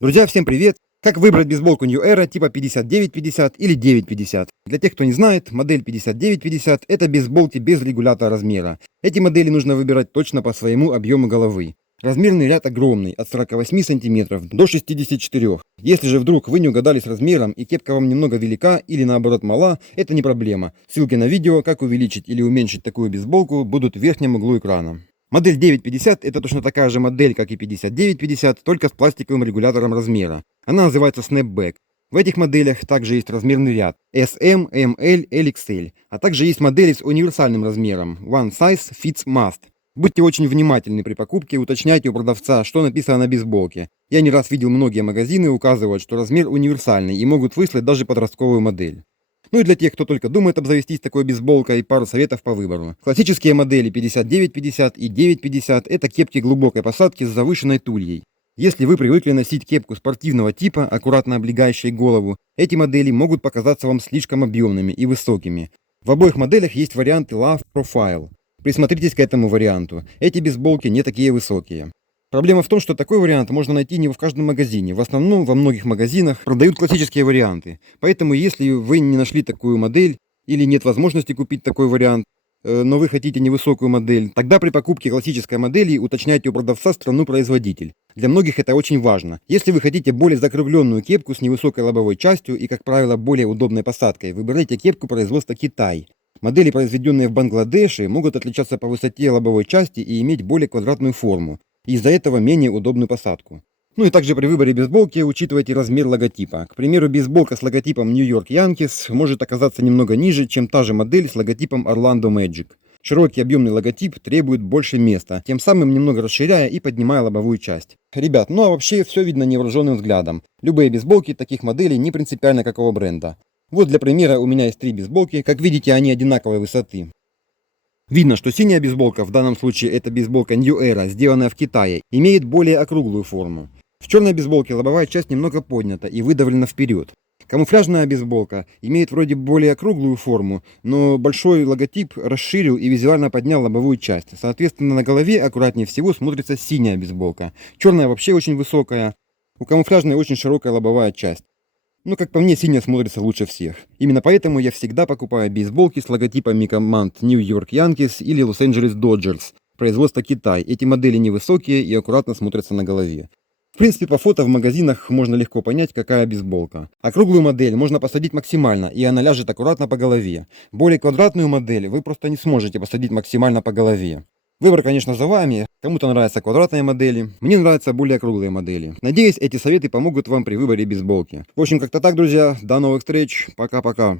Друзья, всем привет! Как выбрать бейсболку New Era типа 5950 или 950? Для тех, кто не знает, модель 5950 это бейсболки без регулятора размера. Эти модели нужно выбирать точно по своему объему головы. Размерный ряд огромный, от 48 см до 64. Если же вдруг вы не угадали с размером и кепка вам немного велика или наоборот мала, это не проблема. Ссылки на видео, как увеличить или уменьшить такую бейсболку, будут в верхнем углу экрана. Модель 950 это точно такая же модель, как и 5950, только с пластиковым регулятором размера. Она называется Snapback. В этих моделях также есть размерный ряд SM, ML, LXL, а также есть модели с универсальным размером One Size Fits Must. Будьте очень внимательны при покупке, уточняйте у продавца, что написано на бейсболке. Я не раз видел, многие магазины указывают, что размер универсальный и могут выслать даже подростковую модель. Ну и для тех, кто только думает обзавестись такой бейсболкой, пару советов по выбору. Классические модели 5950 и 950 это кепки глубокой посадки с завышенной тульей. Если вы привыкли носить кепку спортивного типа, аккуратно облегающей голову, эти модели могут показаться вам слишком объемными и высокими. В обоих моделях есть варианты Love Profile. Присмотритесь к этому варианту. Эти бейсболки не такие высокие. Проблема в том, что такой вариант можно найти не в каждом магазине. В основном во многих магазинах продают классические варианты. Поэтому если вы не нашли такую модель или нет возможности купить такой вариант, но вы хотите невысокую модель, тогда при покупке классической модели уточняйте у продавца страну-производитель. Для многих это очень важно. Если вы хотите более закругленную кепку с невысокой лобовой частью и, как правило, более удобной посадкой, выбирайте кепку производства Китай. Модели, произведенные в Бангладеше, могут отличаться по высоте лобовой части и иметь более квадратную форму. Из-за этого менее удобную посадку. Ну и также при выборе бейсболки учитывайте размер логотипа. К примеру, бейсболка с логотипом New York Yankees может оказаться немного ниже, чем та же модель с логотипом Orlando Magic. Широкий объемный логотип требует больше места, тем самым немного расширяя и поднимая лобовую часть. Ребят, ну а вообще все видно невооруженным взглядом. Любые бейсболки таких моделей не принципиально какого бренда. Вот для примера у меня есть 3 бейсболки, как видите, они одинаковой высоты. Видно, что синяя бейсболка, в данном случае это бейсболка New Era, сделанная в Китае, имеет более округлую форму. В черной бейсболке лобовая часть немного поднята и выдавлена вперед. Камуфляжная бейсболка имеет вроде более округлую форму, но большой логотип расширил и визуально поднял лобовую часть. Соответственно, на голове аккуратнее всего смотрится синяя бейсболка. Черная вообще очень высокая, у камуфляжной очень широкая лобовая часть. Но, как по мне, синяя смотрится лучше всех. Именно поэтому я всегда покупаю бейсболки с логотипами команд New York Yankees или Los Angeles Dodgers, производства Китай. Эти модели невысокие и аккуратно смотрятся на голове. В принципе, по фото в магазинах можно легко понять, какая бейсболка. Округлую модель можно посадить максимально, и она ляжет аккуратно по голове. Более квадратную модель вы просто не сможете посадить максимально по голове. Выбор, конечно, за вами. Кому-то нравятся квадратные модели, мне нравятся более округлые модели. Надеюсь, эти советы помогут вам при выборе бейсболки. В общем, как-то так, друзья. До новых встреч. Пока-пока.